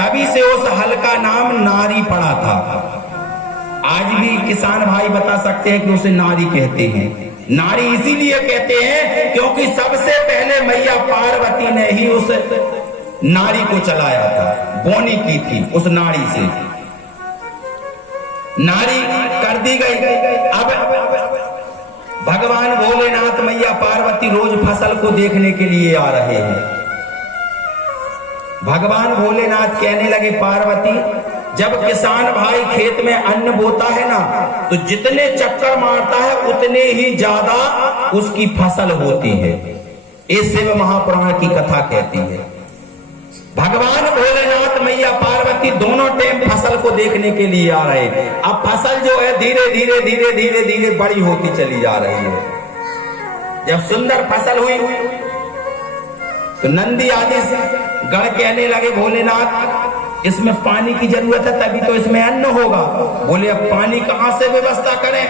तभी से उस हल का नाम नारी पड़ा था। आज भी किसान भाई बता सकते हैं कि उसे नारी कहते हैं। नारी इसीलिए कहते हैं क्योंकि सबसे पहले मैया पार्वती ने ही उस नारी को चलाया था, बोनी की थी उस नारी से, नारी कर दी गई। अब भगवान भोलेनाथ मैया पार्वती रोज फसल को देखने के लिए आ रहे हैं। भगवान भोलेनाथ कहने लगे, पार्वती जब किसान भाई खेत में अन्न बोता है ना, तो जितने चक्कर मारता है उतने ही ज्यादा उसकी फसल होती है। इस शिव महापुराण की कथा कहती है। भगवान भोलेनाथ मैया पार्वती दोनों टाइम फसल को देखने के लिए आ रहे हैं। अब फसल जो है धीरे धीरे धीरे धीरे धीरे बड़ी होती चली जा रही है। जब सुंदर फसल हुई तो नंदी आदि गण कहने लगे, भोलेनाथ इसमें पानी की जरूरत है, तभी तो इसमें अन्न होगा। बोले अब पानी कहां से व्यवस्था करें?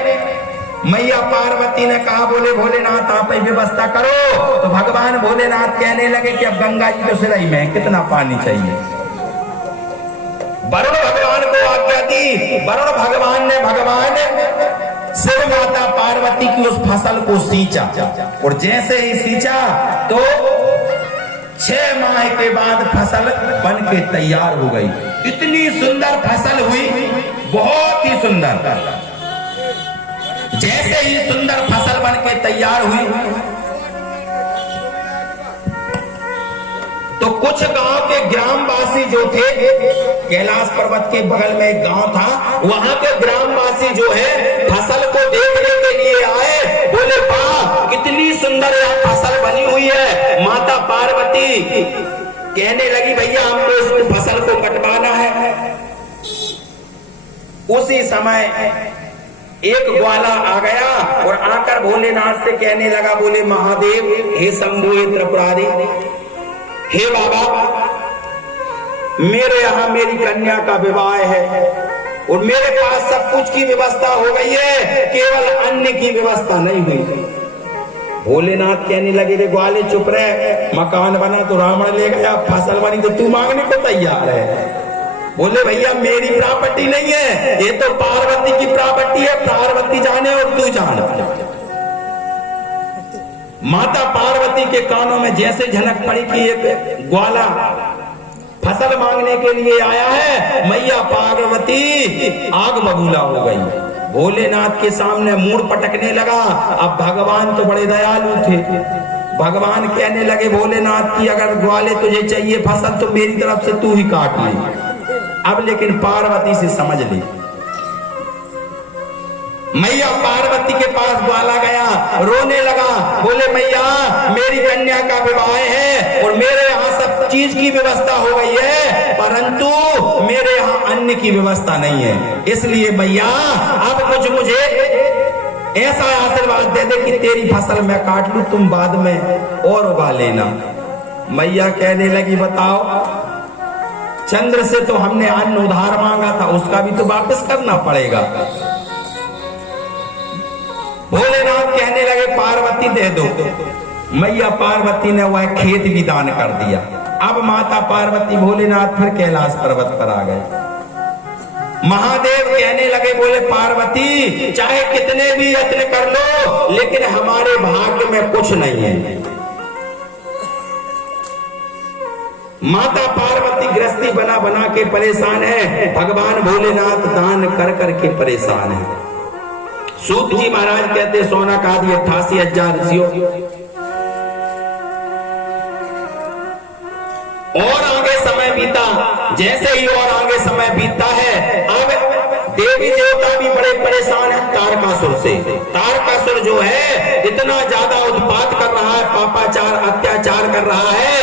मैया पार्वती ने कहा, बोले भोलेनाथ आप ही व्यवस्था करो। तो भगवान भोलेनाथ कहने लगे कि अब गंगा जी तो सिराई में कितना पानी चाहिए। वरुण भगवान को आज्ञा दी। वरुण भगवान ने भगवान शिव माता पार्वती की उस फसल को सींचा, और जैसे ही सींचा तो 6 माह के बाद फसल बन के तैयार हो गई। इतनी सुंदर फसल हुई, बहुत ही सुंदर। जैसे ही सुंदर फसल बन के तैयार हुई तो कुछ गांव के ग्रामवासी जो थे, कैलाश पर्वत के बगल में एक गांव था, वहां के ग्रामवासी जो है फसल को देखने के लिए आए। बोले वाह कितनी सुंदर यह फसल बनी हुई है। माता पार्वती कहने लगी, भैया हमको इस फसल को कटवाना है। उसी समय एक ग्वाला आ गया और आकर भोलेनाथ से कहने लगा, बोले महादेव, हे शंभु, हे त्रिपुरारी, हे बाबा, मेरे यहाँ मेरी कन्या का विवाह है और मेरे पास सब कुछ की व्यवस्था हो गई है, केवल अन्न की व्यवस्था नहीं हुई। भोलेनाथ कहने लगे, रे ग्वाले चुप रहे, मकान बना तो रावण ले गया, फसल बनी तो तू मांगने को तैयार है। बोले भैया मेरी प्रॉपर्टी नहीं है, ये तो पार्वती की प्रॉपर्टी है, पार्वती जाने और तू जान। माता पार्वती के कानों में जैसे झनक पड़ी कि एक ग्वाला फसल मांगने के लिए आया है, मैया पार्वती आग बबूला हो गई। भोलेनाथ के सामने मूड पटकने लगा। अब भगवान तो बड़े दयालु थे। भगवान कहने लगे, भोलेनाथ की अगर ग्वाले तुझे चाहिए फसल तो मेरी तरफ से तू ही काट ले। अब लेकिन पार्वती से समझ ली। मैया पार्वती के पास ग्वाला गया, रोने लगा, बोले मैया मेरी कन्या का विवाह है और मेरे यहाँ सब चीज की व्यवस्था हो गई है, परंतु मेरे यहाँ अन्न की व्यवस्था नहीं है। इसलिए मैया अब कुछ मुझे ऐसा आशीर्वाद दे दे कि तेरी फसल मैं काट लूं, तुम बाद में और उगा लेना। मैया कहने लगी, बताओ, चंद्र से तो हमने अन्न उधार मांगा था, उसका भी तो वापस करना पड़ेगा। भोलेनाथ कहने लगे, पार्वती दे दो। मैया पार्वती ने वह खेत भी दान कर दिया। अब माता पार्वती भोलेनाथ फिर कैलाश पर्वत पर आ गए। महादेव कहने लगे, बोले पार्वती चाहे कितने भी यत्न कर लो, लेकिन हमारे भाग्य में कुछ नहीं है। माता पार्वती गृहस्थी बना बना के परेशान है, भगवान भोलेनाथ दान कर कर के परेशान है। सूत जी महाराज कहते, सोना का आदि 88,000 ऋषियों। और आगे समय बीता, जैसे ही और आगे समय बीतता है, अब देवी देवता भी बड़े परेशान है तारकासुर से। तारकासुर जो है इतना ज्यादा उत्पात कर रहा है, पापाचार अत्याचार कर रहा है।